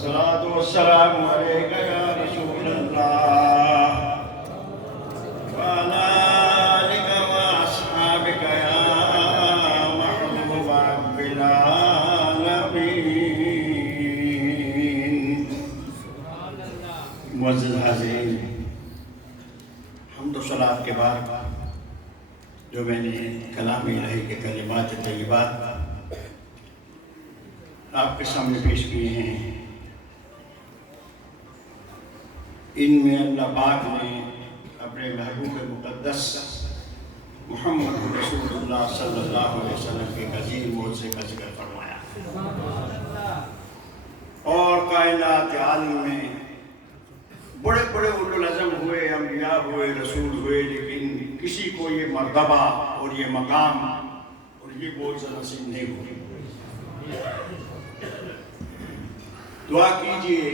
الصلاة والسلام عليك يا رسول الله وعلى آلك وأصحابك يا محبوب رب العالمين. معزز حاضرین، حمد و صلات کے بعد جو میں نے کلام الہی کے کلمات طیبات آپ کے سامنے پیش کیے ہیں، ان میں اللہ پاک نے اپنے محبوب مقدس محمد رسول اللہ صلی اللہ علیہ وسلم کے عظیم معجزے کا ذکر فرمایا، اور کائنات عالم میں بڑے بڑے اولو العزم ہوئے، انبیاء ہوئے، رسول ہوئے، لیکن کسی کو یہ مرتبہ اور یہ مقام اور یہ معجزہ نصیب نہیں ہوئی۔ دعا کیجئے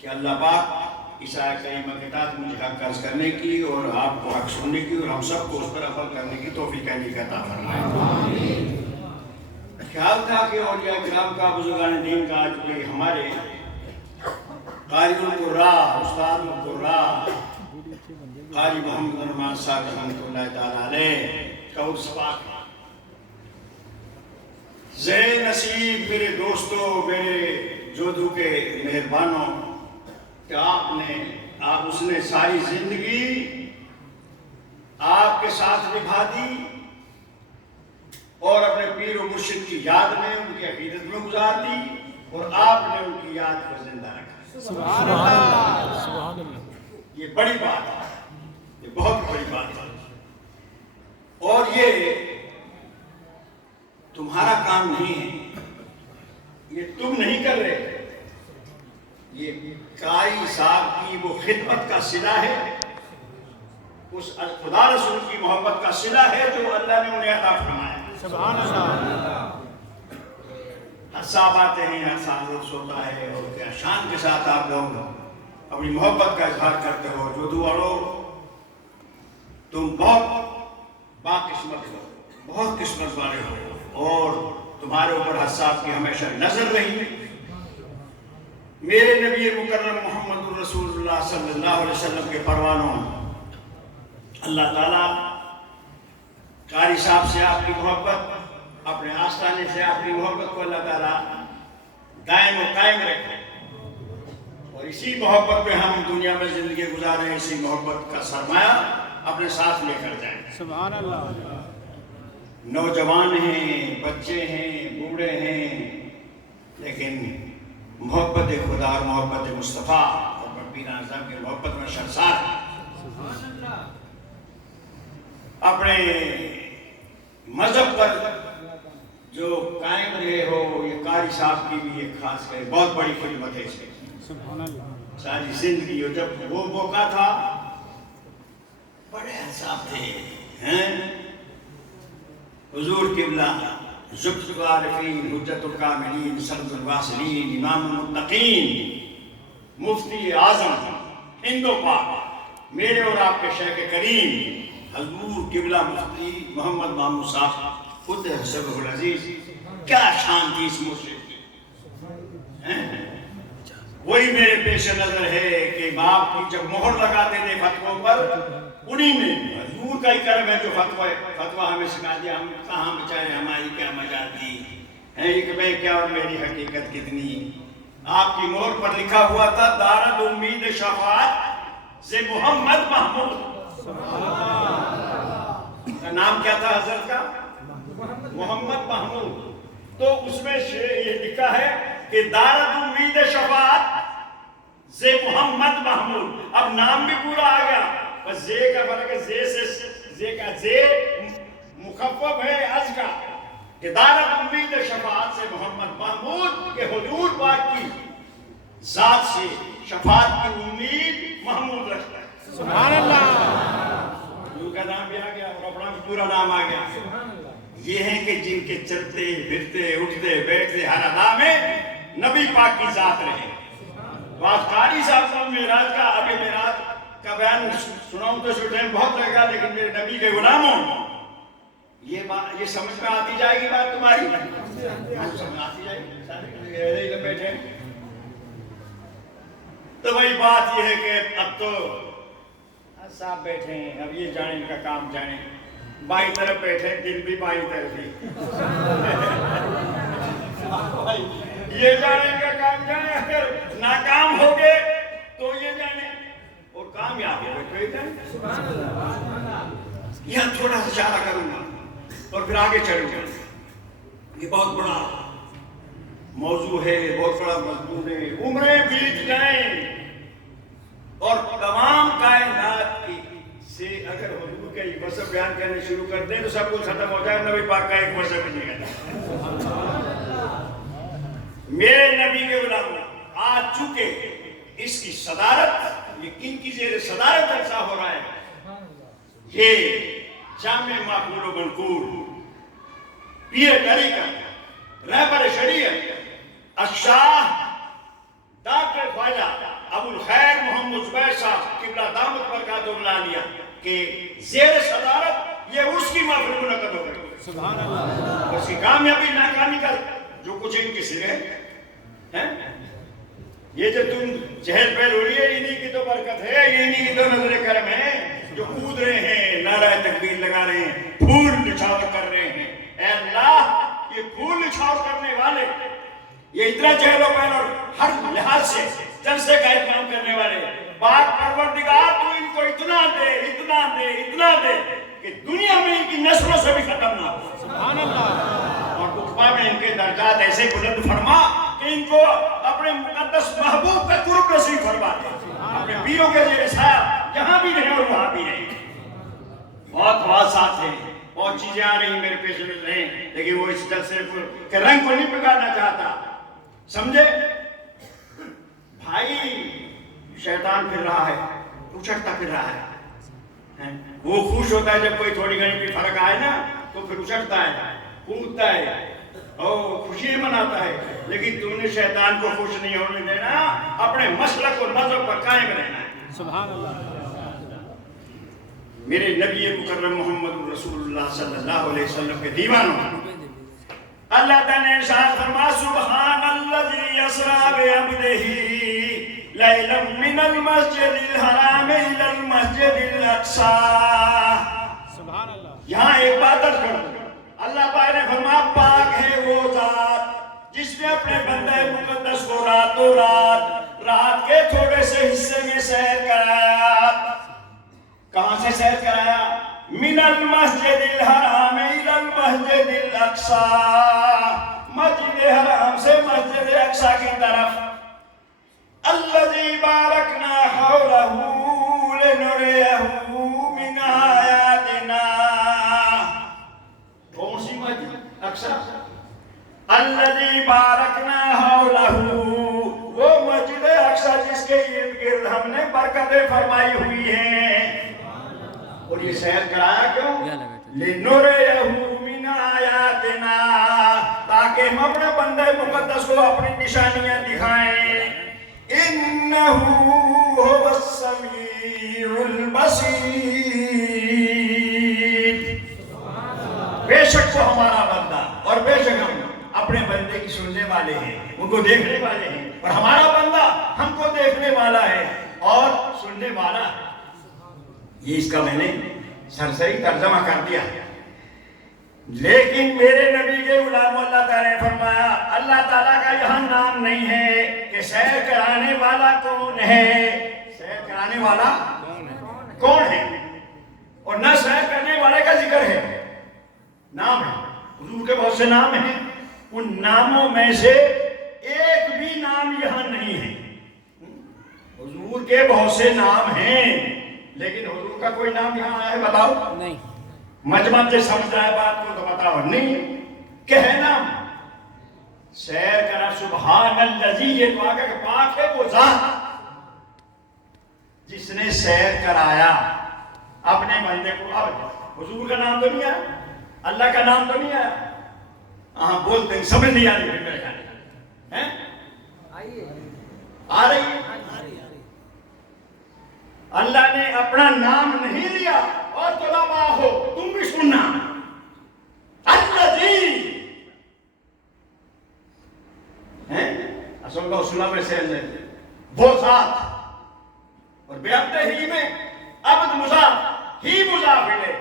کہ اللہ پاک اس آیت کریمہ کے تحت مجھے حق عرض کرنے کی اور آپ کو حق سننے کی اور ہم سب کو اس پر عمل کرنے کی توفیق عطا فرمائے۔ خیال تھا کہ اولیاء کرام کا، بزرگان دین کا، جو کہ ہمارے قاری القراء، استاد القراء قاری محمد نعمان صاحب رحمۃ اللہ تعالیٰ علیہ کا عرس پاک ہے۔ زیر نصیب میرے دوستوں، میرے جودھو کے مہربانوں، کہ اس نے ساری زندگی آپ کے ساتھ نبھا دی اور اپنے پیر و مرشد کی یاد میں، ان کی عقیدت میں گزار دی، اور آپ نے ان کی یاد کو زندہ رکھا۔ سبحان اللہ، سبحان اللہ۔ یہ بڑی بات ہے، یہ بہت بڑی بات ہے، اور یہ تمہارا کام نہیں ہے، یہ تم نہیں کر رہے، یہ قاری صاحب کی وہ خدمت کا صلہ ہے، اس خدا رسول کی محبت کا صلہ ہے جو اللہ نے انہیں عطا فرمایا۔ سبحان اللہ۔ ہر صاحب آتے ہیں، ہر صاحب ہوتا ہے، اور کیا شان کے ساتھ آپ لوگ اپنی محبت کا اظہار کرتے ہو۔ جودھو والوں، تم بہت باقسمت ہو، بہت قسمت والے ہو، اور تمہارے اوپر ہر صاحب کی ہمیشہ نظر رہی ہے۔ میرے نبی مکرم محمد رسول اللہ صلی اللہ علیہ وسلم کے پروانوں، اللہ تعالیٰ قاری صاحب سے آپ کی محبت، اپنے آستانے سے آپ کی محبت کو اللہ تعالیٰ دائم و قائم رکھے، اور اسی محبت میں ہم دنیا میں زندگی گزاریں، اسی محبت کا سرمایہ اپنے ساتھ لے کر جائیں۔ سبحان اللہ۔ نوجوان ہیں، بچے ہیں، بوڑھے ہیں، لیکن محبت خدا اور محبت مصطفیٰ اور پیر اعظم کی محبت میں شرسار ہیں۔ اپنے مذہب پر جو قائم رہے ہو، یہ قاری صاحب کی بھی ایک خاص ہے، بہت بڑی خدمت ہے اس کی، ساری زندگی۔ اور جب وہ موقع تھا، بڑے احساب تھے، حضور قبلہ زبد العارفین، حجت الکاملین، سند الواصلین، امام المتقین، مفتی اعظم ہند و پاک، میرے اور آپ کے شیخ کریم حضور قبلہ مفتی محمد مامو صاحب خود حسب العزیز، کیا شان تھی اس مرشد کی۔ وہی میرے پیش نظر ہے کہ باپ کی جب مہر لگاتے تھے فتووں پر، انہی میں حضور کا ہی کرم ہے جو فتوہ ہمیں سکھا دیا۔ ہم کہاں بچارے، ہماری کیا مجال تھی، ایک میں کیا اور میری حقیقت کتنی۔ آپ کی مہر پر لکھا ہوا تھا دارالامید شفاعت سے محمد محمود۔ نام کیا تھا حضرت کا؟ محمد محمود۔ تو اس میں یہ لکھا ہے کہ دارالامید شفاعت سے محمد محمود۔ اب نام بھی پورا آ گیا، بس زے کا فرق ہے، زے کا زے مخفف ہے از کا، کہ دارالامید شفاعت سے محمد محمود، کہ حضور پاک کی ذات سے شفاعت کی امید محمود رکھتا ہے۔ سبحان اللہ۔ حضور کا نام بھی آ گیا اور اپنا بھی پورا نام آ گیا۔ یہ ہیں کہ جن کے چلتے پھرتے اٹھتے بیٹھتے ہر ادا میں نبی پاک کی ذات رہے۔ بات قاری صاحب کو معراج کا، ابھی معراج کا بیان سناؤں تو ٹائم بہت لگے گا، لیکن میرے نبی کے غلاموں، یہ سمجھ میں آتی جائے گی بات تمہاری؟ سمجھ آتی جائے گی، سارے بیٹھے وہی بات یہ ہے کہ اب تو صاحب بیٹھے ہیں، اب یہ جانے ان کا کام جانے، بائیں طرف بیٹھے دل بھی بائیں طرف ہی، یہ جانے ان کا کام جانے، اگر ناکام ہو گئے تو یہ جانے، اور کامیاب ہو گئے تو یہ جانے۔ یہاں تھوڑا سا اشارہ کروں گا اور پھر آگے چلوں گا۔ یہ بہت بڑا موضوع ہے، بہت بڑا مضمون ہے۔ عمریں بیت جائیں اور تمام کائنات کی سے اگر حضور کا یہ وصف بیان کرنے شروع کر دیں تو سب کچھ ختم ہو جائے، نبی پاک کا ایک وصف نہیں ہے۔ میرے نبی کے غلام آج چکے اس کی صدارت، یہ کن کی زیر صدارت ایسا ہو رہا ہے، یہ جامع معقول و منقول پیر طریقت رہبر شریعت الشاہ ڈاکٹر خواجہ ابو الخیر محمد زبیر صاحب قبلہ دامت برکاتہ العالیہ کہ زیر صدارت یہ اس کی محفل منعقد ہو گئی۔ سبحان اللہ۔ اس کی کامیابی ناکامی کا جو کچھ ان کے سرے ہیں، یہ جو تم چہل پہل ہو رہی ہے، انہی کی تو برکت ہے، انہی کی تو نظر کرم ہے، جو کود رہے ہیں، نعرہ تکبیر لگا رہے ہیں، پھول نچھاور کر رہے ہیں۔ اے اللہ، یہ پھول نچھاور کرنے والے، یہ اتنا چہل و پہل اور ہر لحاظ سے جلسے کا اہتمام کرنے والے، پاک پروردگار تو ان کو اتنا دے، اتنا دے، اتنا دے کہ دنیا میں ان کی نسلوں سے بھی ختم نہ ہو۔ سبحان اللہ۔ اور عقبہ میں ان کے درجات ایسے بلند فرما کہ ان کو اپنے مقدس محبوب کا قرب نصیب فرما دے، اپنے پیروں کے زیر سایہ جہاں بھی رہیں اور وہاں بھی رہیں۔ بہت بہت ساتھ ہیں، بہت چیزیں آ رہی ہیں میرے پیش نظر ہیں، لیکن وہ اس جلسے کے رنگ کو نہیں بگاڑنا چاہتا، سمجھے؟ بھائی شیطان پھر رہا ہے، اچھڑتا پھر رہا ہے، وہ خوش ہوتا ہے جب کوئی تھوڑی گھنی بھی فرق آئے نا تو پھر اچھڑتا ہے، کودتا ہے اور خوشی مناتا ہے، لیکن تم نے شیطان کو خوش نہیں ہونے دینا، اپنے مسلک اور مذہب پر قائم رہنا ہے۔ سبحان اللہ۔ میرے نبی مکرم محمد رسول اللہ صلی اللہ علیہ وسلم کے دیوانوں، اللہ تعالیٰ نے ارشاد فرمایا سبحان الذی اسریٰ بعبدہ لیلا من المسجد الحرام الی المسجد الاقصی۔ سبحان اللہ۔ یہاں ایک بات عرض کر دوں، اللہ پاک نے فرمایا پاک ہے وہ ذات جس نے اپنے بندہ مقدس کو راتوں رات کے تھوڑے سے حصے میں سیر کرایا۔ کہاں سے سیر کرایا؟ من المسجد الحرام الی المسجد الاقصی، مسجد حرام سے مسجد اقصی کی طرف، الذی بارکنا حولہ لنریہ من آیاتنا۔ کون سی مسجد؟ اقصی۔ الذی بارکنا حولہ، وہ مسجد اقصی جس کے ارد گرد ہم نے برکتیں فرمائی ہوئی ہیں۔ اور یہ سیر کرایا کیوں؟ لِنُرِيَهُ مِنْ آیَاتِنَا، تاکہ ہم اپنے بندے مقدس کو اپنی نشانیاں دکھائیں۔ إِنَّهُ هُوَ السَّمِيعُ الْبَصِيرُ، بے شک وہ ہمارا بندہ اور بے شک ہم اپنے بندے کی سننے والے ہیں، ان کو دیکھنے والے ہیں، اور ہمارا بندہ ہم کو دیکھنے والا ہے اور سننے والا ہے۔ یہ اس کا میں نے سرسری ترجمہ کر دیا، لیکن میرے نبی کے غلام اللہ تعالیٰ نے فرمایا اللہ تعالیٰ کا یہاں نام نہیں ہے کہ سیر کرانے والا کون ہے، سیر کرانے والا کون ہے، اور نہ سیر کرنے والے کا ذکر ہے، نام ہے۔ حضور کے بہت سے نام ہیں، ان ناموں میں سے ایک بھی نام یہاں نہیں ہے۔ حضور کے بہت سے نام ہیں لیکن حضور کا کوئی نام یہاں آیا ہے؟ بتاؤ نہیں۔ مجمع سے سمجھ رہا ہے بات کو تو بتاؤ نہیں کہ ہے نام۔ سیر کرا سبحان الذی، یہ تو آگے کہ پاک ہے وہ ذات جس نے سیر کرایا اپنے بندے کو۔ اب حضور کا نام تو نہیں آیا، اللہ کا نام تو نہیں آیا، ہاں بولتے ہیں سمجھ نہیں آ رہی میرے خیال ہے، آ رہی ہے۔ اللہ نے اپنا نام نہیں لیا، اور طلباء ہو تم بھی سننا، الذی اصل کا اصولہ میں سے وہ ذات اور بے عبد ہی میں عبد مضاف ہی مضاف الیہ،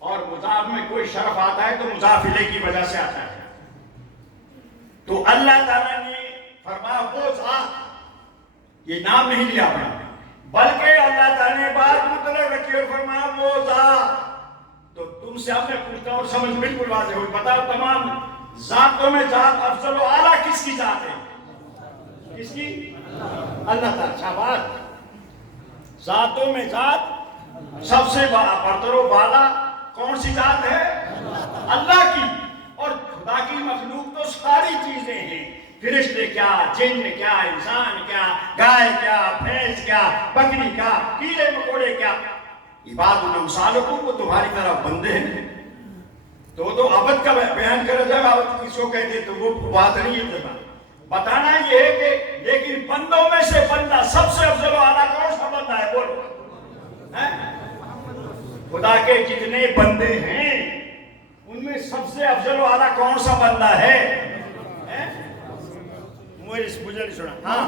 اور مضاف میں کوئی شرف آتا ہے تو مضاف الیہ کی وجہ سے آتا ہے. تو اللہ تعالیٰ نے فرمایا وہ ذات، یہ نام نہیں لیا اپنا، بلکہ اللہ تعالیٰ نے بات مطلق رکھی اور فرمایا وہ ذات. تو تم سے اب میں پوچھتا ہوں اور سمجھ بالکل واضح ہوئی، بتاؤ تمام ذاتوں میں ذات افضل و اعلیٰ کس کی ذات ہے؟ کس کی؟ اللہ تعالیٰ. شاباش. ذاتوں میں ذات سب سے برتر و بالا کون سی ذات ہے؟ اللہ کی. اور خدا کی مخلوق تو ساری چیزیں ہیں، فرشتے کیا، جن کیا، انسان کیا، گائے کیا، بھینس کیا، بکری کیا، کیڑے مکوڑے کیا. عباد الامثالکم، وہ تمہاری طرح بندے ہیں. تو عبد کا بیان کرا جائے، عبد کس کو کہتے تو وہ بات نہیں ہے. بتانا یہ ہے کہ لیکن بندوں میں سے بندہ سب سے افضل و اعلیٰ کون سا بندہ ہے؟ بولو. خدا کے جتنے بندے ہیں ان میں سب سے افضل و اعلیٰ کون سا بندہ ہے؟ مجھے نہیں سنا. ہاں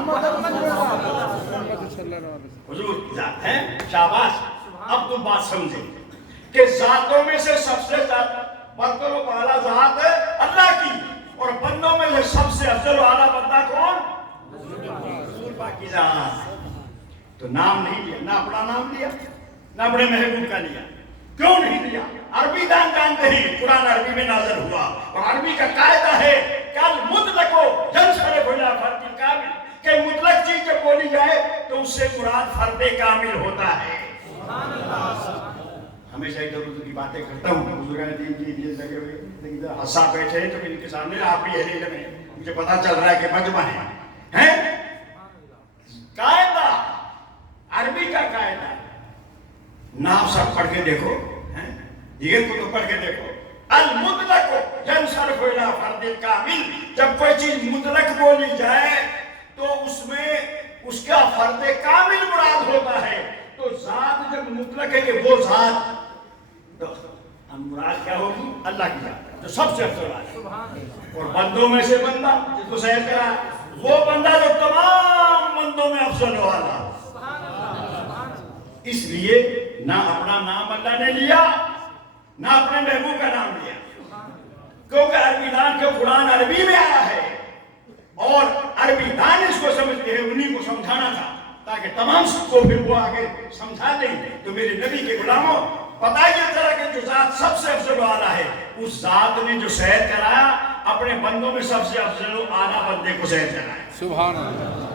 حضور ذات ہے. شاباش. اب تم بات سمجھیں کہ ذاتوں میں سے سب سے زیادہ برتر و بالا ذات ہے اللہ کی، اور بندوں میں سے سب سے افضل و اعلیٰ بندہ کون؟ حضور پاک کی ذات. تو نام نہیں لیا، نہ اپنا نام لیا نہ اپنے محبوب کا لیا. کیوں نہیں لیا؟ عربی دان جانتے ہیں قرآن عربی میں نازل ہوا، اور عربی کا قاعدہ ہے کل مطلق ینصرف الی فرد کامل، کہ مطلق چیز جب بولی جائے تو اس سے مراد فرد کامل ہوتا ہے. ہمیشہ ادھر ادھر کی باتیں کرتا ہوں، بزرگان دین کی عزت لگے ہوئے حساب بیٹھے ہیں تو ان کے سامنے آپ بھی اہل علم ہیں، مجھے پتا چل رہا ہے کہ مجمع ہے. قاعدہ عربی کا قاعدہ، نام سب پڑھ کے دیکھو، دیگر کو تو پڑھ کے دیکھو. المطلق ینصرف الی فرد کامل، جب کوئی چیز مطلق بولی جائے تو اس میں اس کا فرد کامل مراد ہوتا ہے. تو ذات جب مطلق ہے کہ وہ ذات، تو مراد کیا ہوگی؟ اللہ کی ذات جو سب سے افضل ہے. اور بندوں میں سے بندہ جس کو سیر کرا، وہ بندہ جو تمام بندوں میں افضل و اعلیٰ. اس لیے نہ اپنا نام اللہ نے لیا نہ اپنے محبوب کا نام لیا، کیونکہ عربی دان کے قرآن عربی میں آیا ہے اور عربی دان اس کو سمجھتے ہیں. انہیں کو سمجھانا تھا تاکہ تمام سب کو پھر وہ آگے سمجھا دیں. تو میرے نبی کے غلاموں، بتائیے ذرا کہ جو ذات سب سے افضل و اعلیٰ ہے، اس ذات نے جو سیر کرایا اپنے بندوں میں سب سے افضل و اعلیٰ بندے کو سیر کرایا. سبحان اللہ.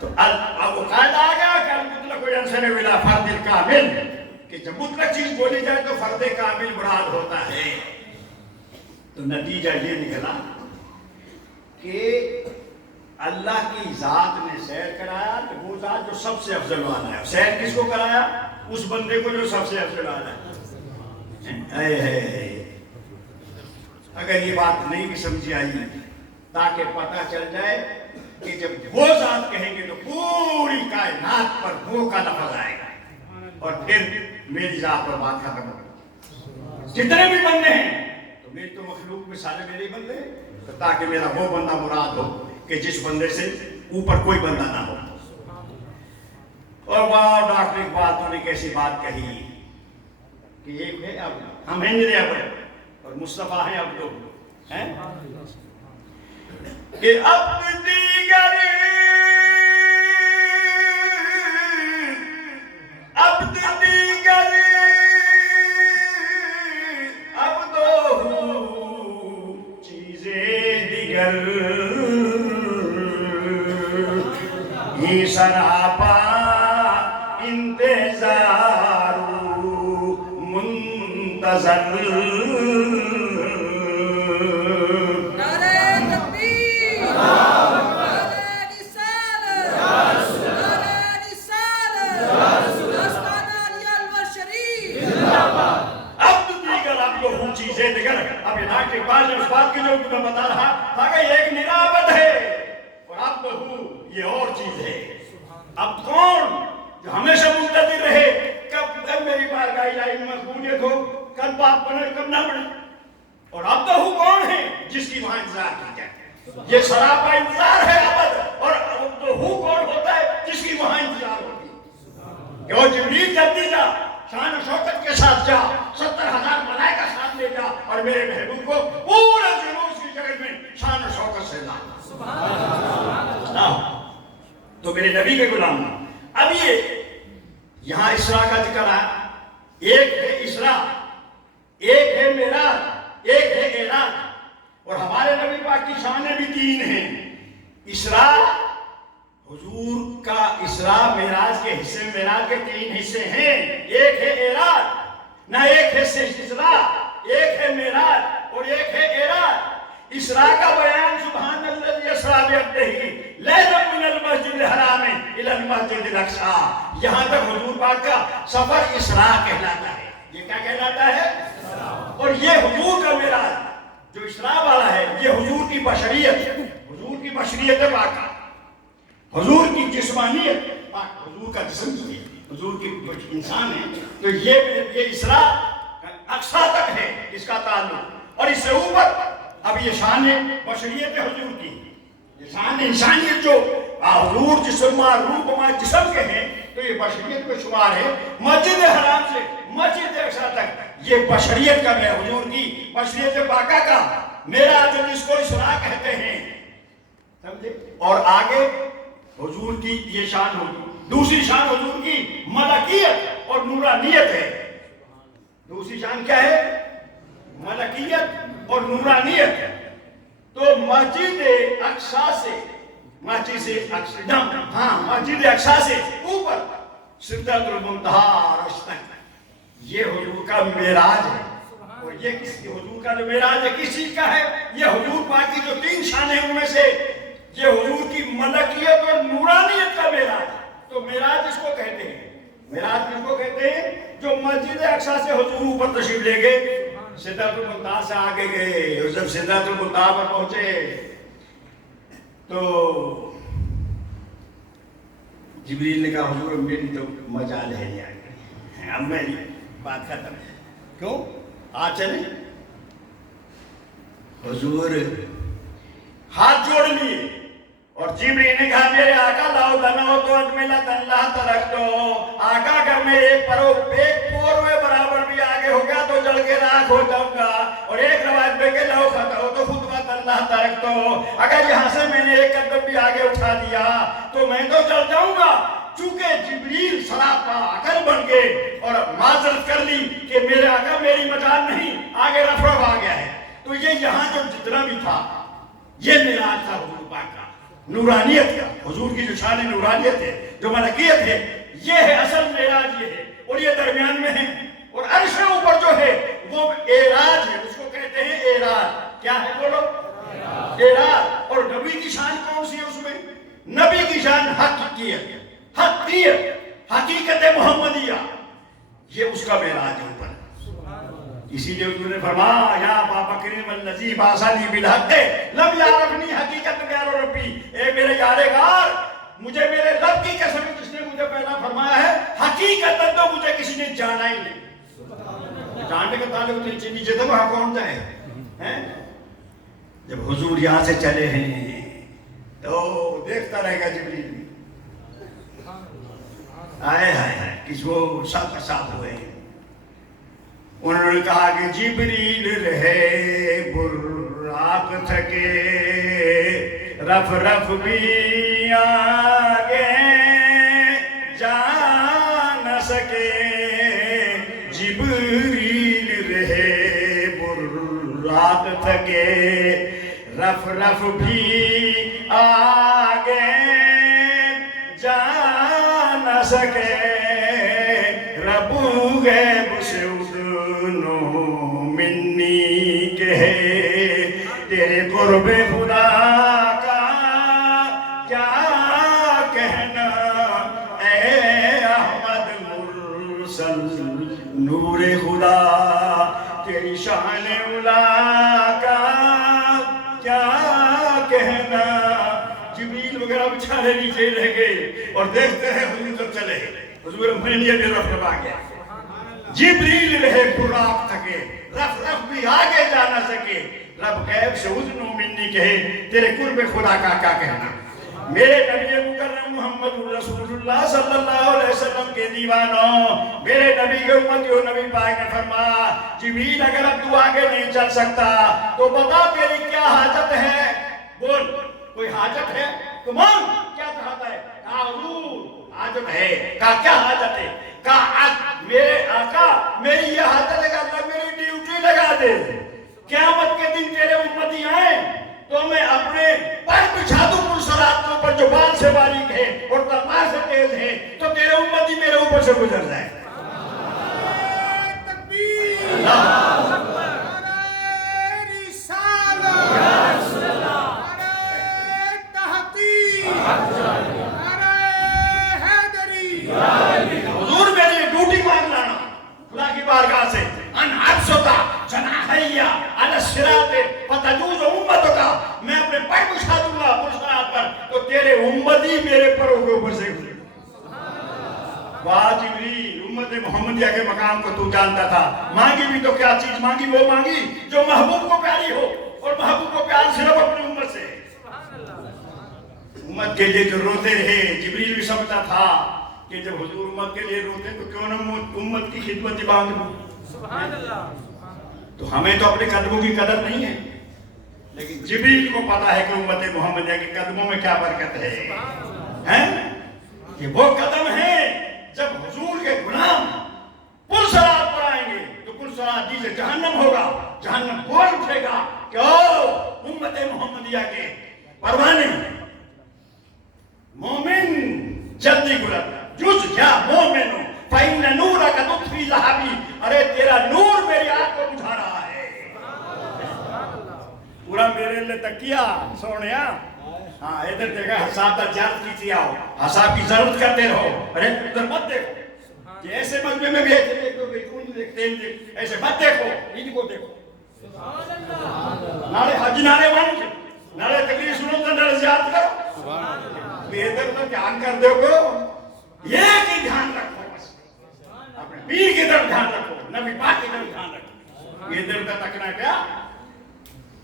تو اب وہ قاعدہ آ گیا کہ المطلق ینصرف الی فرد کامل، کہ جب مطلق چیز بولی جائے تو فرد کامل مراد ہوتا ہے. تو نتیجہ یہ نکلا کہ اللہ کی ذات نے سیر کرایا تو وہ ذات جو سب سے افضل والا ہے. سیر کس کو کرایا؟ اس بندے کو جو سب سے افضل والا ہے. اگر یہ بات نہیں بھی سمجھی آئی تاکہ پتہ چل جائے کہ جب وہ ذات کہیں گے تو پوری کائنات پر وہ کا لفظ آئے گا، اور پھر میری ذات پر بات ختم ہوگی. جتنے بھی بندے ہیں تو میری تو مخلوق میں سارے میرے بندے، تاکہ میرا وہ بندہ مراد ہو کہ جس بندے سے اوپر کوئی بندہ نہ ہو. اور واہ ڈاکٹر اقبال تو نے کیسی بات کہی کہ ایک ہے اب ہم ہیں اب اور مصطفیٰ ہیں اب لوگ ہیں کہ اب دیگر اب دیگر اب دو چیزیں دیگر ہی سراپا انتظار منتظر. اب یہ ڈاکٹر اقبال نے اس بات کی جو میں بتا رہا تھا کہ ایک نرابد ہے اور اب بہو یہ اور چیز ہے. اب کون جو ہمیشہ منتظر رہے کب میری بارگاہ الہی میں مقبولیت ہو، کب باپ بنے کب نہ بنے. اور اب بہو کون ہے جس کی وہاں انتظار کی جائے. یہ سراپا انتظار ہے ابد. اور اب بہو کون ہوتا ہے جس کی وہاں کہ وہ جبریل جلدی جا، شان و شوکت کے ساتھ جا، 70,000 ملائکہ ساتھ لے جا اور میرے محبوب کو پورے جلوس کی جگہ میں شان و شوکت سے لا۔ تو میرے نبی کے غلام، اب یہ یہاں اسراء کا ذکر ہے، ایک ہے اسراء، ایک ہے معراج، ایک ہے اعراج، اور ہمارے نبی پاک کی شانیں بھی 3 ہیں۔ اسراء، حضور کا اسراء معراج کے حصے، معراج کے 3 حصے ہیں، ایک ہے اعراج، نہ ایک ہے اسراء، ایک ہے معراج اور ایک ہے اعراج۔ اسراء کا بیان سبحان الذی اسریٰ بعبدہ لیلا من المسجد الحرام الی المسجد الاقصی، یہاں تک حضور پاک کا سفر اسراء کہلاتا ہے۔ یہ کیا کہلاتا ہے؟ اور یہ حضور کا معراج جو اسراء والا ہے، یہ حضور کی بشریت، حضور کی بشریت پاکہ، حضور کی جسمانیت پاک، حضور کا جسم ہے، حضور کی انسان ہے، تو یہ اسراء اقصیٰ تک ہے اس کا تعلق، اور اس سے اوپر اب یہ شان بشریت حضور کی، یہ شان انسانیت جو حضور جسم روح جسم کے ہیں، تو یہ بشریت میں شمار ہے۔ مسجد حرام سے مسجد اقصیٰ تک یہ بشریت کا ہے، حضور کی بشریت پاکہ کا معراج، جس کو اسراء کہتے ہیں، سمجھے؟ اور آگے حضور کی یہ شان ہوگی۔ دوسری شان حضور کی ملکیت اور نورانیت ہے۔ دوسری شان کیا ہے؟ ملکیت اور نورانیت ہے۔ تو مسجد اقصیٰ سے مسجد اقصیٰ سے اوپر سدرۃ المنتہیٰ عرش تک، یہ حضور کا معراج ہے۔ اور یہ حضور کا جو معراج ہے کس چیز کا ہے؟ یہ حضور پاک کی جو 3 شانیں ان میں سے یہ حضور کی ملکیت اور نورانیت کا معراج ہے۔ تو معراج اس کو کہتے ہیں، معراج کس کو کہتے ہیں؟ جو مسجد اقصیٰ سے حضور اوپر تشریف لے گئے، سدرۃ المنتہیٰ سے آگے گئے، اور جب سدرۃ المنتہیٰ پر پہنچے تو جبریل نے کہا حضور میری تو مجال ہے نہیں آگے، اب میری بات ختم ہے، کیوں؟ آج چلیں؟ حضور ہاتھ جوڑ لیے اور جبریل نے کہا میرے آقا لاؤ دنو تو اجملت اللہ ترکتو، آقا اگر میں ایک پوروے برابر بھی آگے ہو گیا تو جل کے راکھ ہو جاؤں گا، اور ایک روایت میں کہ لو خطو تو خطوت اللہ ترکتو، اگر یہاں سے میں نے ایک قدم بھی آگے اٹھا دیا تو میں تو جل جاؤں گا۔ چونکہ جبریل سراپا عقل بن گئے اور معذرت کر لی کہ میرے آقا میری مجال نہیں، آگے رفع آ گیا ہے، تو یہ یہاں جو جتنا بھی تھا یہ معراج تھا حضور پاک کا، نورانیت کا، حضور کی جو شان نورانیت ہے، جو ملکیت ہے، یہ ہے اصل معراج، یہ ہے، اور یہ درمیان میں ہے، اور عرش اوپر جو ہے وہ اعراج ہے، اس کو کہتے ہیں اعراج۔ کیا ہے بولو؟ اعراج۔ اور نبی کی شان کون سی ہے اس میں؟ نبی کی شان حقیقیت، حقیقت محمدیہ، یہ اس کا معراج ہے اوپر۔ اسی لیے انہوں نے فرمایا یا ابا بکر والذی بعثنی بالحق لم یعرفنی حقیقت غیر ربی، اے میرے یارغار، مجھے میرے رب کی قسم جس نے مجھے پیدا فرمایا ہے، حقیقت تو مجھے کسی نے جانا ہی نہیں۔ جاننے کا تعلق نیچے تھا، وہاں کون جائے؟ جب حضور یہاں سے چلے ہیں تو دیکھتا رہے گا جبریل، آئے ہائے کس وہ سب ساتھ ہوئے ہیں۔ انہوں نے کہا کہ جبریل رہے براق تھکے، رف رف بھی آگے جا نہ سکے، جبریل رہے براق تھکے، رف رف بھی آگے جا نہ سکے، رب غیب سے ادنو منی کہے، تیرے قرب خدا کا کیا کہنا، اے احمد مرسل نور خدا، تیری شان اولا کا کیا کہنا۔ جبریل وغیرہ بچھاڑے نیچے رہ گئے اور دیکھتے ہیں حضور جب چلے، حضور مہنیہ بھی رف رف آ گیا، جبریل رہے براق تھکے، رف رف بھی آگے جا نہ سکے، رب غیب سے اذن منی کہے، تیرے قرب خدا کا کیا کہنا۔ میرے نبی مکرم محمد رسول اللہ صلی اللہ علیہ وسلم کے دیوانوں، میرے نبی کے امتیوں، نبی پاک نے فرمایا جبریل اگر اب تو آگے نہیں چل سکتا تو بتا تیری کیا حاجت ہے، بول کوئی حاجت ہے تو مانگ، کیا چاہتا ہے؟ کہا حضور حاجت ہے۔ کہا کیا حاجت ہے؟ کہا میرے آقا میری یہ حاجت ہے کہ اللہ میری ڈیوٹی لگا دے، قیامت کے دن تیرے امتی آئیں تو میں اپنے پر بچھا دوں پرسرات کے اوپر جو بال سے باریک ہے اور تلوار سے تیز ہے، تو تیرے امتی میرے اوپر سے گزر جائے۔ حضور میری ڈیوٹی مان لانا خدا کی بارگاہ سے، ان حبستا جناحیہ علی الصراط فتجوز امتکا، میں اپنے پیر بچھا دوں گا پرسرات پر تو تیرے امتی میرے پروں کے اوپر سے گزرے۔ واہ جبریل، امت محمدیہ کے مقام کو تو جانتا تھا، مانگی بھی تو کیا چیز مانگی؟ وہ مانگی جو محبوب کو پیاری ہو، اور محبوب کو پیار صرف اپنی امت سے۔ امت کے لیے جو روتے رہے، جبریل بھی سمجھتا تھا کہ جب حضور امت کے لیے روتے تو کیوں نہ امت کی خدمت مانگ لوں۔ سبحان اللہ۔ تو ہمیں تو اپنے قدموں کی قدر نہیں ہے، لیکن جبریل کو پتا ہے کہ امت محمدیہ کے قدموں میں کیا برکت ہے، کہ وہ قدم ہے جب حضور کے غلام پرسرات پر آئیں گے تو پرسرات جی سے جہنم ہوگا، جہنم بول اٹھے گا کہ او امت محمدیہ کے پروانے مومن جلدی گزر جز کیا مومنو فَإِنَّ نُورَكَ تُطْفِي لَهَبِي، ارے تیرا نور میری آنکھ کو بجھا رہا ہے۔ پورا میرے لئے تکیا سونیا، ہاں ادھر دیکھا حساب دا جارت کی تھی آؤ، حساب کی ضرورت کرتے رہو، ارے ادھر مت دیکھو، یہ ایسے مجمع میں بھی ایسے دیکھو، تیل دیکھ، ایسے مت دیکھو، ان کو دیکھو، نالے حج نالے وانچ، نالے تقریر سنو تو نالے زیادت کرو، ادھر ادھر دھیان کر دے گو، یہ کی دھیان رکھو بس، اپنے پیر کی طرف دھیان رکھو، نبی پاک کی طرف دھیان رکھو، یہ ادھر ادھر تکنا کیا؟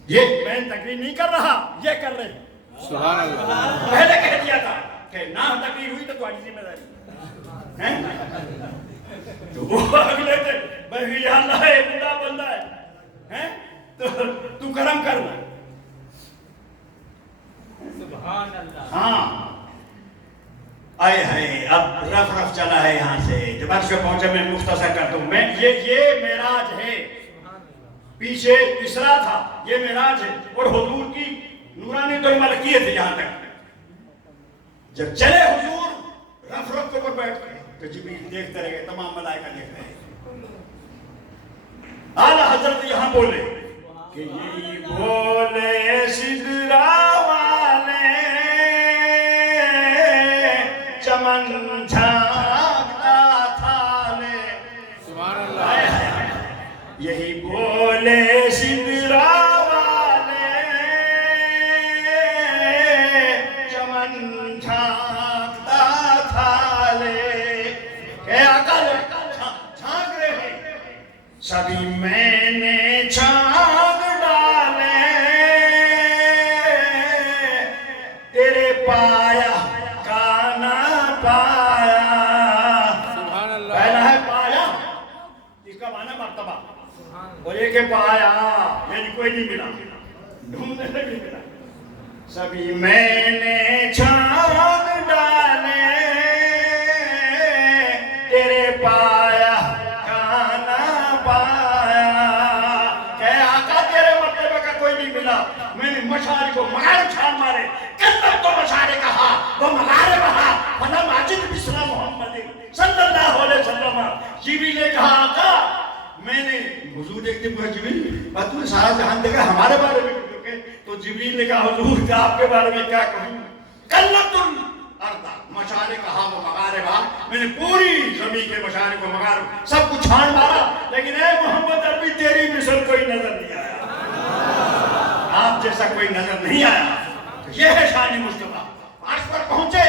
یہ میں تقریر نہیں کر رہا، یہ کر رہے سبحان اللہ۔ پہلے کہہ دیا تھا کہ نہ تقریر ہوئی تو تمہاری ذمہ داری، تو وہ اگلے تھے بھائی یا اللہ ہے بڑا بندہ ہے تو کرم کرنا، سبحان اللہ۔ ہاں آئے ہے اب رف رف چلا ہے یہاں سے، جب عرش پہ پہنچے میں مختصر کرتا ہوں، میں یہ معراج ہے، پیچھے اسرا تھا، یہ معراج ہے، اور حضور کی نورانی تو ملکیت ہے یہاں تک۔ جب چلے حضور رف رف کے اوپر بیٹھ گئے تو جبریل دیکھتے رہے، تمام ملائکہ دیکھ رہے، اعلیٰ حضرت یہاں بولے کہ یہی بولے سدرا والے چمن جھانکتا تھا لے، سبحان اللہ، یہی بولے سدرا والے چمن جھانکتا تھا لے، کہ عقل جھانک رہے ہیں سبھی میں نے چھانک ڈالے، تیرے پایا کا نہ پایا، پہلا ہے پایا، اس کا معنی مرتبہ، اور یہ کہ پایا یعنی کوئی نہیں ملا، ڈھونڈنے سے نہیں ملا، سبھی میں نے چھانک ڈالے، تیرے پایا کا نہ پایا، کہ آقا تیرے مرتبہ کا کوئی نہیں ملا، میں نے مشارق کو مغارب چھان مارے، کلب تو مشارق کہا وہ مغارب رہا، فلم عجد بسر محمد صلی اللہ علیہ وسلم۔ جبریل نے کہا آقا میں نے حضور دیکھتے ہوئے جبریل تو نے سارا جہان دیکھا، ہمارے بارے میں تو جبریل نے کہا حضور کہ آپ کے بارے میں کیا کہوں؟ کلب الارض مشارق کہا وہ مغارب رہا، میں نے پوری زمین کے مشارق و مغارب سب کو چھان مارا، لیکن اے محمد عربی تیری مثل کوئی نظر نہیں آیا، آپ جیسا کوئی نظر نہیں آیا۔ یہ ہے شان مصطفیٰ۔ عرش پر پہنچے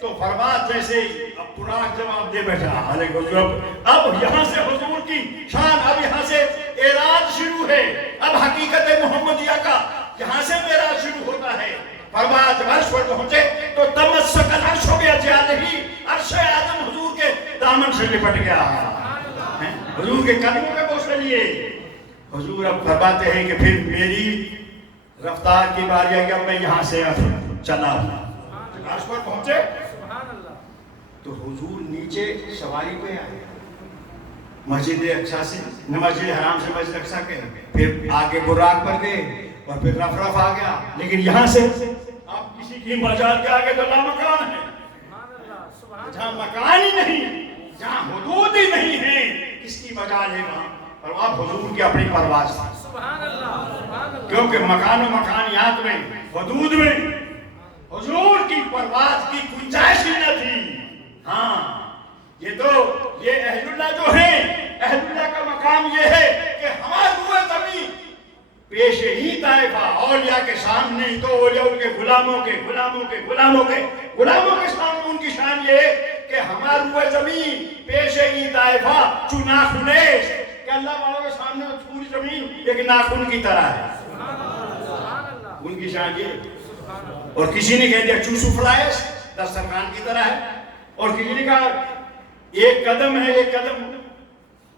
تو فرمات جیسے اب براق جواب دے بیٹھا علیہ وسلم، اب یہاں سے حضور کی شان، اب یہاں سے اعراض شروع ہے، اب حقیقت محمدیہ کا یہاں سے معراج شروع ہوتا ہے۔ فرمات جب عرش پر پہنچے دامن سے لپٹ گیا، حضور کے قدموں میں بوسہ لیے۔ حضور اب فرماتے ہیں کہ پھر میری رفتار کی باری آئی، اب میں یہاں سے چلا عرش پر پہنچے تو حضور نیچے سواری پہ آئے، مسجد اقصیٰ سے، مسجد حرام سے مسجد اقصیٰ کے، پھر آگے براق پر گئے اور پھر رف رف آ گیا، لیکن یہاں سے اب کسی کی مجال کے آگے تو لامکان ہے، جہاں مکان ہی نہیں، جہاں حدود ہی نہیں ہے، کس کی مجال ہے وہاں؟ اور اب حضور کی اپنی پرواز تھی، کیونکہ مکان و مکانیات میں، حدود میں حضور کی پرواز کی گنجائش ہی نہ تھی۔ ہاں یہ اہل اللہ جو ہیں، اہل اللہ کا مقام یہ ہے کہ ہمارا روح زمین پیش ہی طائفہ، اولیاء کے سامنے تو اولیاء ان کے غلاموں کے غلاموں کے غلاموں کے غلاموں کے سامنے ان کی شان یہ ہے کہ ہمارا روح زمین پیش ہی طائفہ چنا خنیش، کہ اللہ والوں کے سامنے تو پوری زمین ایک ناخن کی طرح ہے، ان کی شان یہ۔ اور کسی نے کہہ دیا چوسو فلائش دسترخوان کی طرح ہے، اور کسی نے کہا ایک قدم ہے ایک قدم،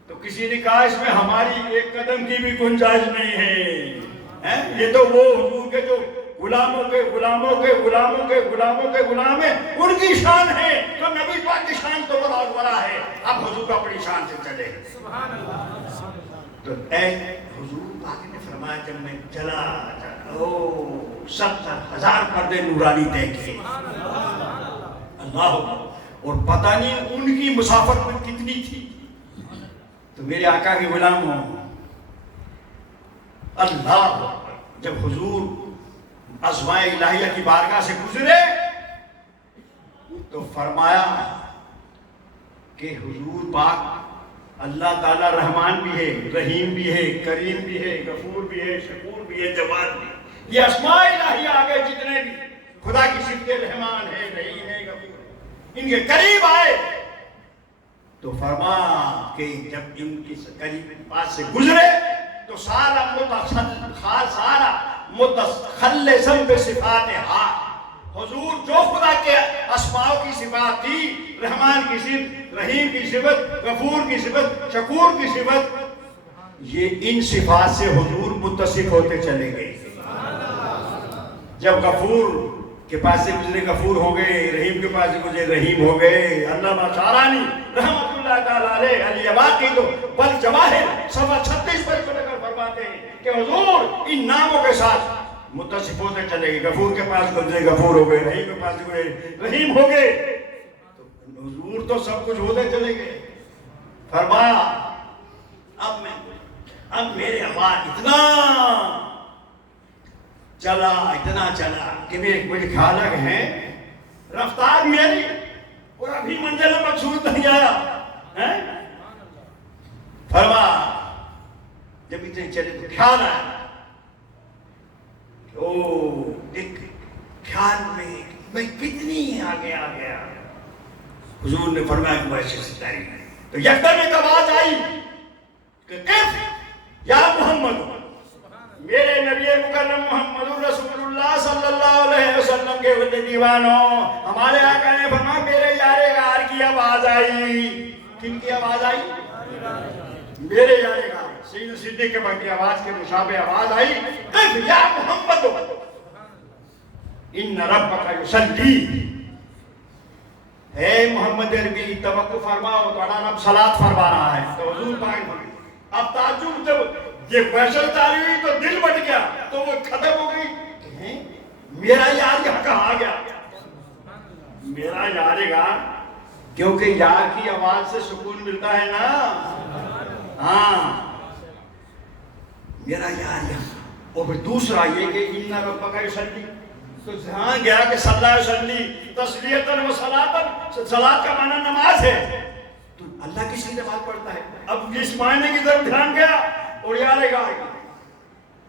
تو کسی نے کہا اس میں ہماری ایک قدم کی بھی گنجائش نہیں ہے، یہ تو وہ حضور کے جو غلاموں کے غلاموں کے غلاموں کے غلاموں کے غلام ہیں ان کی شان ہے، تو نبی پاک کی شان تو بڑا ہے، اب حضور اپنی شان سے چلے۔ تو اے حضور پاک نے فرمایا جب میں چلا 70,000 پردے نورانی طے کیے، اللہ، اور پتہ نہیں ان کی مسافت میں کتنی تھی۔ تو میرے آقا کے غلام ہوں، اللہ جب حضور ازمائے الہیہ کی بارگاہ سے گزرے تو فرمایا کہ حضور پاک اللہ تعالیٰ رحمان بھی ہے، رحیم بھی ہے، کریم بھی ہے، غفور بھی ہے، شکور بھی ہے، جواد بھی ہے، یہ اسماء الہیہ آگے جتنے بھی خدا کی صفت رحمان ہے، رحیم ہے، غفور ہے، ان کے قریب آئے تو فرما کہ جب ان کی قریب پاس سے گزرے تو سارا متخلصاً بصفات حضور جو خدا کے اسماء کی صفات تھی، رحمان کی صفت، رحیم کی صفت، غفور کی صفت، شکور کی صفت، یہ ان صفات سے حضور متصف ہوتے چلے گئے۔ جب غفور کے پاس سے گزرے غفور ہو گئے، رحیم کے پاس سے گزرے رحیم ہو گئے۔ علامہ شعرانی رحمت اللہ تعالیٰ علیہ علی واقعی تو بل جواہر 36 پر چلے کر فرماتے ہیں کہ حضور ان ناموں کے ساتھ متصف ہوتے چلے گئے، غفور کے پاس گزرے غفور ہو گئے، رحیم کے پاس گزرے رحیم ہو گئے، تو حضور تو سب کچھ ہوتے چلے گئے۔ فرمایا اب میرے آواز اتنا چلا کہ میرے خیال ہے رفتار میری اور ابھی منزل مقصود نہیں آیا۔ فرما جب اتنے چلے تو خیال آیا خیال میں کتنی آگے آ گیا۔ حضور نے فرمایا کہ ویسے ستاری تو یکدم ایک آواز آئی کہ کیف یا محمد، میرے نبی مکرم محمد رسول اللہ صلی اللہ علیہ وسلم کے ولی دیوانوں، ہمارے آقا نے فرمایا میرے یار غار کی آواز آئی۔ کن کی آواز آئی؟ میرے یار غار سید صدیق کے بھائی کی آواز کے مشابہ آواز آئی، کیف یا محمد ان ربک یصلی، اے محمد عربی توقع فرماؤ، تمہارا رب صلاۃ فرما رہا ہے۔ تو حضور پاک اب تعجب جب یہ فیصل جاری ہوئی تو دل بٹ گیا، تو وہ ختم ہو گئی، میرا یار یہاں کہاں آ گیا؟ میرا یار غار، کیونکہ یار کی آواز سے سکون ملتا ہے نا۔ ہاں میرا یار یہاں، اور پھر دوسرا یہ کہ ان ربک یصلی، تو ذہن گیا کہ صلی اللہ علیہ وسلم تسلیتاً و صلاتاً، صلاۃ کا معنی نماز ہے، تو اللہ کس کی نماز پڑھتا ہے؟ اب اس معنی کی طرف دھیان گیا اور یار غار کی،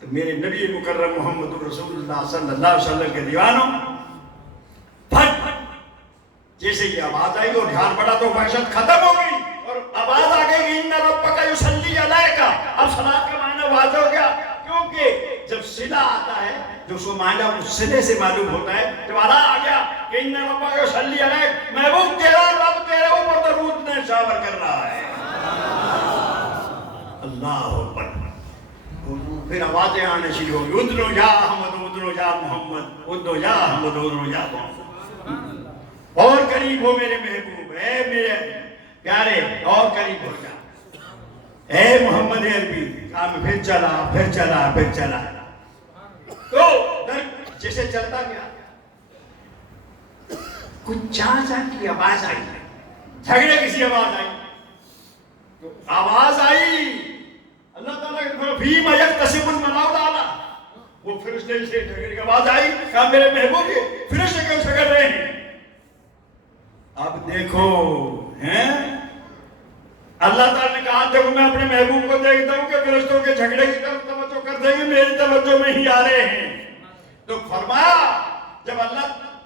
تو میرے نبی مکرم محمد رسول اللہ صلی اللہ علیہ وسلم کے دیوانوں پھٹ جیسے یہ آواز آئی اور دھیان پڑا تو وحشت ختم ہو گئی، اور آواز آ گئی کہ ان ربک یصلی علیک، اب صلاۃ کا معنی واضح ہو گیا، کیونکہ جب صلہ آتا ہے جو اس کو معنی اس سنے سے معلوم ہوتا ہے. جب اللہ آ گیا کہ ان ربک یصلی علیک، محبوب تیرا رب تیرے اوپر درود نے شاور کر رہا ہے. اللہ اکبر. پھر آوازیں آنے شروع ہوگی، ادنو یا احمد ادنو یا محمد ادنو یا احمد ادنو یا محمد. اور قریب ہو میرے محبوب، اے میرے پیارے اور قریب ہو جا، اے محمد عربی. کام پھر چلا پھر چلا پھر چلا، تو جیسے چلتا گیا کچھ چاچا کی آواز آئی، جھگڑے کسی آواز آئی. تو آواز آئی اللہ تعالیٰ کے فیم یکتسب المناو لالا، وہ فرشتے سے جھگڑے کی آواز آئی. کہا میرے محبوب یہ فرشتے کیوں جھگڑ رہے ہیں؟ اب دیکھو ہیں اللہ تعالیٰ نے کہا دیکھو میں اپنے محبوب کو دیکھتا ہوں کہ فرشتوں کے جھگڑے کی طرف توجہ کر دیں گے، میری توجہ میں ہی آ رہے ہیں. تو فرمایا جب اللہ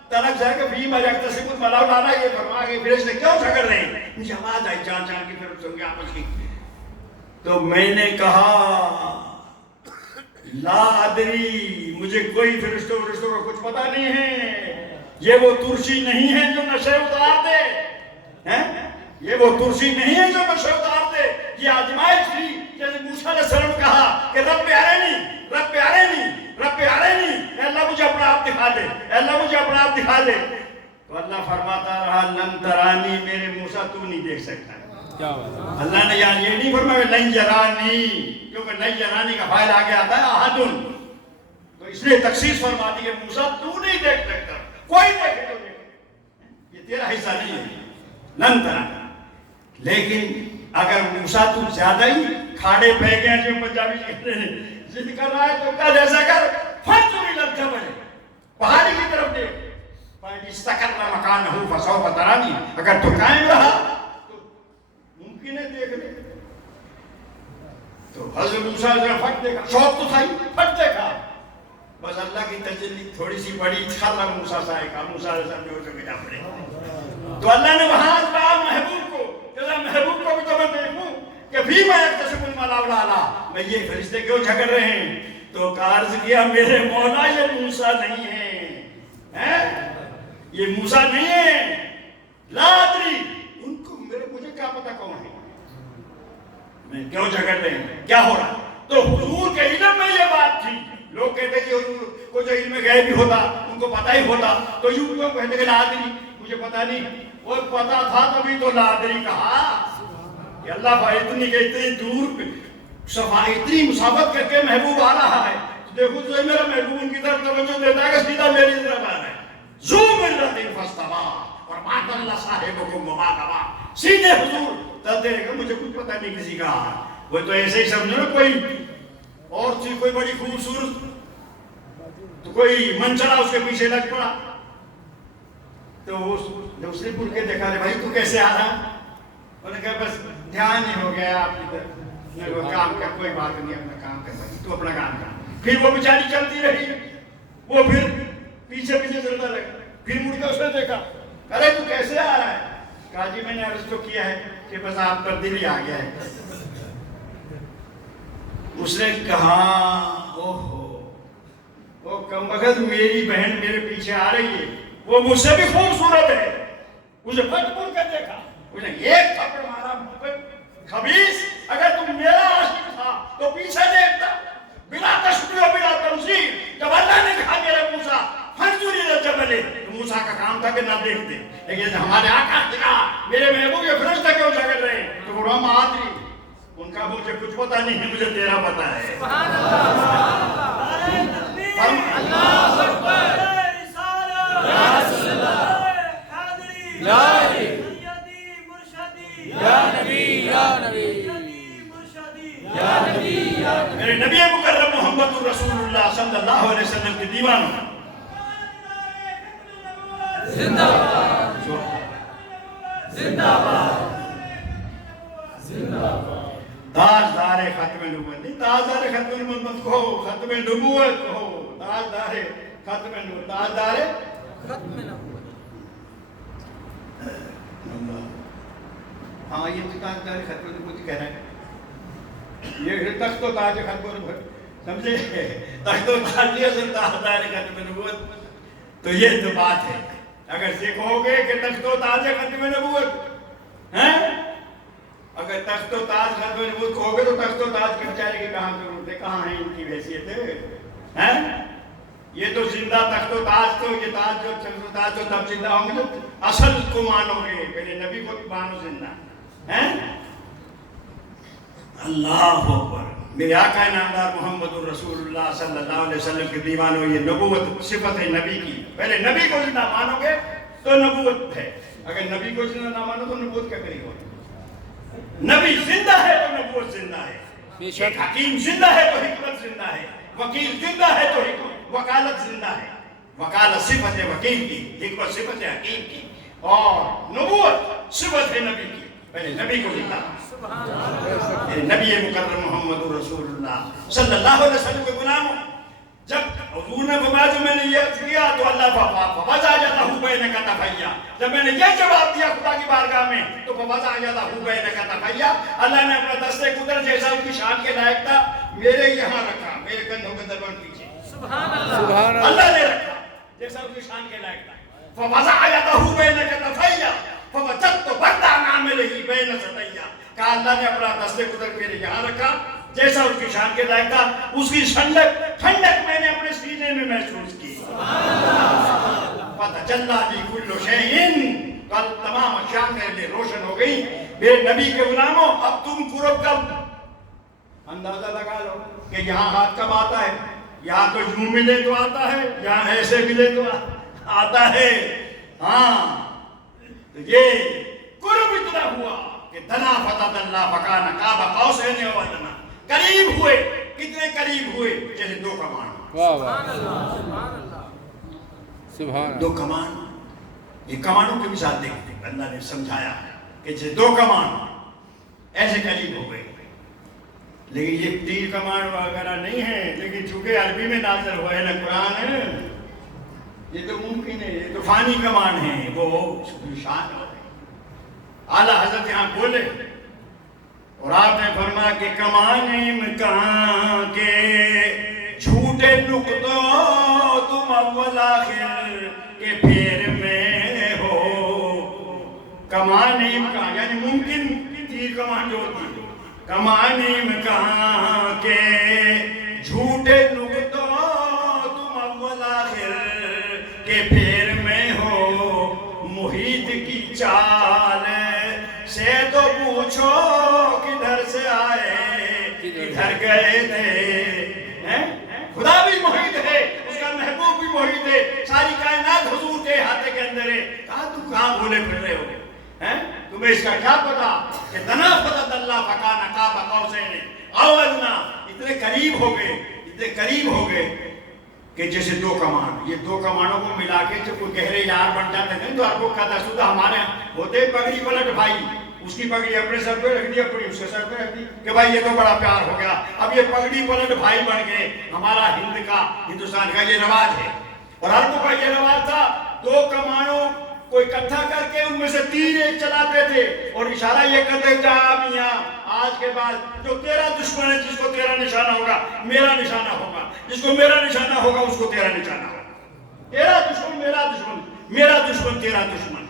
تعالیٰ جائے کہ فیم یکتسب المناو لالا، یہ فرمایا کہ فرشتے کیوں جھگڑ رہے ہیں؟ مجھے آواز آئی جان جان کی فرشتوں کی آپس کی. تو میں نے کہا لا ادری، مجھے کوئی فرشتوں کا کچھ پتا نہیں ہے. یہ وہ ترسی نہیں ہے جو نشے اتار دے، یہ وہ ترسی نہیں ہے جو نشے اتار دے. یہ آزمائش تھی. جیسے موسیٰ علیہ السلام کہا کہ رب ارنی رب ارنی رب ارنی، اے اللہ مجھے اپنا آپ دکھا دے، اے اللہ مجھے اپنا آپ دکھا دے. تو اللہ فرماتا رہا لن ترانی، میرے موسیٰ تو نہیں دیکھ سکتا. اللہ نے یار یہ نہیں فرمایا لن یرانی، کیونکہ لن یرانی کا فائل آگے آتا ہے احدن، تو اس لیے تخصیص فرما دی کہ موسیٰ تو نہیں دیکھ سکتا، کوئی دیکھے تو دیکھے، یہ تیرا حصہ نہیں ہے لن ترانی. لیکن اگر موسیٰ تو زیادہ ہی کھاڑے پہ گئے جو پنجابی کہتے ہیں ضد کر رہا ہے تو کہا جیسا کر فانظر الی الجبل، پہاڑی کی طرف دیکھ، فإن استقر مکانہ فسوف ترانی، اگر تو قائم رہا ہے دیکھ لے. تو حضرت موسیٰ نے پھٹ دیکھا، شوق تو تھا ہی، پھٹ دیکھا. بس اللہ کی تجلی تھوڑی سی بڑی، خرا موسیٰ صاحب موسیٰ علیہ السلام نے ہو چکے جا پڑے. تو اللہ نے وہاں کہا محبوب کو کہ محبوب کو بھی تو میں دیکھوں کہ فیم یکتسب المناو لالا، میں یہ فرشتے کیوں جھگڑ رہے ہیں. تو عرض کیا میرے مولا یہ موسیٰ نہیں ہے، یہ موسیٰ نہیں ہے. لا ادری، ان کو مجھے کیا پتا کون ہے، میں کیوں جھگڑ رہے ہیں، کیا ہو رہا. تو حضور کے علم میں یہ بات تھی. لوگ کہتے ہیں کہ حضور کو جو علم غیب بھی ہوتا ان کو پتہ ہی ہوتا، تو یوں کیوں کہتے کہ لا ادری، مجھے پتہ نہیں. وہ پتہ تھا تبھی تو لا ادری کہا کہ اللہ بھائی اتنی کہ اتنی دور صفائی اتنی مسافت کر کے محبوب آ رہا ہے. دیکھو تو میرا محبوب ان کی طرف توجہ دیتا ہے کہ سیدھا میری طرف آ رہا ہے. ذو مرۃ فاستویٰ اور ما ضل صاحبکم وما غویٰ. سیدھے حضور چلتے رہے گا، مجھے کچھ پتہ نہیں کسی کا. وہ تو ایسے ہی سمجھو نا کوئی اور چیز کوئی بڑی خوبصورت تو کوئی منچلا اس کے پیچھے لگ پڑا. تو اس نے پور کے دیکھا رہے بھائی تو کیسے آ رہا. انہوں نے کہا بس دھیان ہی ہو گیا آپ کی طرف، کام کا کوئی بات نہیں، اپنا کام کر بھائی تو اپنا کام کر. پھر وہ بیچاری چلتی رہی، وہ پھر پیچھے پیچھے چلتا رہا. پھر مڑ کے اس نے دیکھا، ارے تو کیسے آ رہا ہے. کہا جی میں نے عرض تو کیا ہے کہ بس آپ پر دل ہی آ گیا ہے. اس نے کہا اوہ کمبخت میری بہن میرے پیچھے آ رہی ہے، وہ مجھ سے بھی خوبصورت ہے. مجھے پھٹ مڑ کر دیکھا، اس نے ایک تھپڑ مارا. خبیث، اگر تم میرا عاشق تھا تو پیچھے دیکھتا بلا تشبیہ و بلا تمثیل. جب اللہ نے کہا میرے موسیٰ فانظر الی الجبل، تو موسیٰ کا کام تھا کہ نہ دیکھتے. لیکن ہمارے آقا نے کہا میرے محبوب یہ فرشتے کیوں جھگڑ رہے ہیں، تو وہ رام آدری ان کا مجھے کچھ پتا نہیں ہے، مجھے تیرا پتا ہے. سبحان اللہ، اللہ اکبر، یا رسول اللہ، حاضری، یا سیدی مرشدی، یا نبی، یا نبی، یا نبی، یا نبی. میرے نبی مکرم محمد رسول اللہ صلی اللہ علیہ وسلم کے دیوانوں، زندہ باد، زندہ باد، زندہ باد. تاجدار ختم نبوت، نہیں تاجدار ختم نبوت کہو، ختم نبوت کہو، تاجدار ختم نبوت، تاجدار ختم نبوت. ہاں یہ تاجدار ختم نبوت کہہ رہا ہے. یہ تخت و تاج ختم نبوت سمجھے؟ تخت و تاج یہ سلطان دار ختم نبوت. تو یہ تو بات ہے. اگر یہ کہو گے کہ تخت و تاج ختم نبوت ہیں، اگر تخت و تاج ختم نبوت کہو گے تو تخت و تاج کے بیچارے کی کہاں ضرورت ہے، کہاں ہے ان کی حیثیت ہے؟ یہ تو زندہ تخت و تاج، تو یہ تاج جو تخت و تاج تو تب زندہ ہوں گے تو اصل کو مانو گے، پہلے نبی کو مانو زندہ ہیں. اللہ اکبر. میرے آقا نامدار محمد الرسول اللہ صلی اللہ علیہ وسلم کے دیوانوں، یہ نبوت صفت ہے نبی کی. پہلے نبی کو زندہ مانو گے تو نبوت ہے، اگر نبی کو زندہ نہ مانو تو نبوت کیا کرے گا؟ نبی زندہ ہے تو نبوت زندہ ہے، ایک حکیم زندہ ہے تو حکمت زندہ ہے، وکیل زندہ ہے تو وکالت زندہ ہے. وکالت صفت ہے وکیل کی، حکمت صفت ہے حکیم کی، اور نبوت صفت ہے نبی کی. پہلے نبی کو زندہ، نبی مکرم محمد رسول اللہ صلی اللہ علیہ وسلم کے غلاموں. جب حضور نے فرمایا جو میں نے یہ کیا تو اللہ فوضا جاتا ہوں بینک تفیا، جب میں نے یہ جواب دیا خدا کی بارگاہ میں تو فوضا جاتا ہوں بینک تفیا، اللہ نے اپنا دستے قدرت جیسا ان کی شان کے لائق تھا میرے یہاں رکھا، میرے کندھوں کے دربان پیچھے. سبحان اللہ. اللہ نے رکھا جیسا ان کی شان کے لائق تھا. فوضا جاتا ہوں بینک تفیا فوجدت بردان عاملہ بین ستیا، کہا اللہ نے اپنا دستے قدرت میرے یہاں رکھا جیسا اس کی شان کے لائق تھا. اس کی ٹھنڈک میں نے اپنے سینے میں محسوس کی. فتجلی لی کل شیء، کل تمام اشیاء میرے لیے روشن ہو گئی. میرے نبی کے غلاموں اب تم قرب کب اندازہ لگا لو کہ یہاں ہاتھ کب آتا ہے. یہاں تو یوں ملے تو آتا ہے، یہاں ایسے ملے تو آتا ہے. ہاں تو یہ قرب اتنا ہوا کہ دنا فتح اللہ فکان قاب قوسین او ادنی، قریب ہوئے. کتنے قریب ہوئے؟ جیسے دو کمان. سبحان اللہ. دو کمان، یہ کمانوں کی مثال دیکھتے اللہ نے سمجھایا کہ جیسے دو کمان ایسے قریب ہو گئے. لیکن یہ تیر کمان وغیرہ نہیں ہے، لیکن چونکہ عربی میں نازل ہوا ہے نا قرآن ہے، یہ تو ممکن ہے، یہ تو فانی کمان ہے، وہ شان ہے. اعلیٰ حضرت یہاں بولے اور آپ نے فرمایا کہ کمان امکان کے جھوٹے نقطوں تم اول آخر کے پھیر میں ہو. کمان امکان یعنی ممکن تیر کمان جو ہوتی ہے. کمان امکان کے جھوٹے نقطوں تم اول آخر کے پھیر میں ہو. محیط کی چال سے تو پوچھو کدھر سے آئے کدھر گئے تھے. خدا بھی محیط ہے، اس کا محبوب بھی محیط ہے، ساری کائنات حضور کے ہاتھ کے اندر ہے. کہاں تم کہاں بھولے پھر رہے ہو؟ تمہیں اس کا کیا پتا کہ دنا فتح اللہ فکان قاب قوسین او ادنی. اتنے قریب ہو گئے، اتنے قریب ہو گئے کہ جیسے دو کمان. یہ دو کمانوں کو ملا کے جب کوئی گہرے یار بن جاتے ہیں تو آپ کو کہتا سودا ہمارے ہوتے پگڑی پلٹ بھائی، اس کی پگڑی اپنے سر پہ رکھ دی، اپنی اس کے سر پہ رکھ دی کہ بھائی یہ تو بڑا پیار ہو گیا. اب یہ پگڑی پلٹ بھائی بن گئے. ہمارا ہندوستان کا یہ رواج ہے اور عربوں کا یہ رواج تھا. دو کمانوں کو اکٹھا کر کے ان میں سے تیر ایک چلاتے تھے اور اشارہ یہ کرتے جا میاں آج کے بعد جو تیرا دشمن ہے جس کو تیرا نشانہ ہوگا میرا نشانہ ہوگا، جس کو میرا نشانہ ہوگا اس کو تیرا نشانہ ہوگا. تیرا دشمن میرا دشمن، میرا دشمن تیرا دشمن.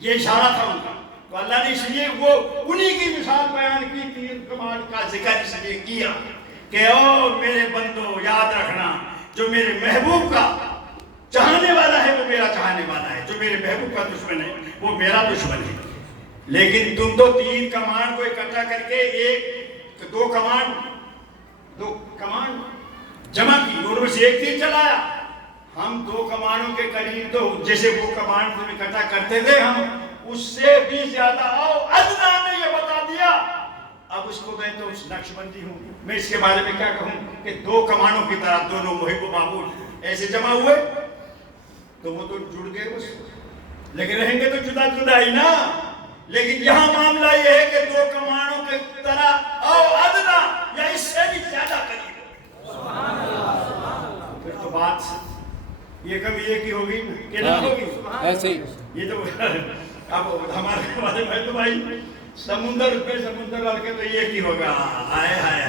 یہ اشارہ تھا ان کا. تو اللہ نے اس لیے وہ انہی کی مثال بیان کی، تیر کمان کا ذکر اس لیے کیا کہ او میرے بندو یاد رکھنا جو میرے محبوب کا چاہنے والا ہے وہ میرا چاہنے والا ہے، جو میرے محبوب کا دشمن ہے وہ میرا دشمن ہے. لیکن تم تو تین کمان کو اکٹھا کر کے دو کمان جمع کی، دونوں میں سے ایک تیر چلایا. ہم دو کمانوں کے قریب تو جیسے وہ کمان تم اکٹھا کرتے تھے ہم اس سے بھی زیادہ آؤ ادنا نے یہ بتا دیا. اب اس کو میں تو نقش بندی ہوں، میں اس کے بارے میں کیا کہوں کہ دو کمانوں کی طرح دونوں محب و معبود ایسے جمع ہوئے تو وہ تو جڑ گئے بس، لیکن رہیں گے تو جدا جدا ہی نا. لیکن یہاں معاملہ یہ ہے کہ دو کمانوں کی طرح او ادنا یا اس سے بھی زیادہ قریب. پھر تو بات یہ کبھی ایک ہی ہوگی کہ نہ ہوگی ایسے ہی. یہ تو اب ہمارے بارے میں تو بھائی سمندر پہ سمندر لڑ کے تو ایک ہی ہوگا. آئے ہائے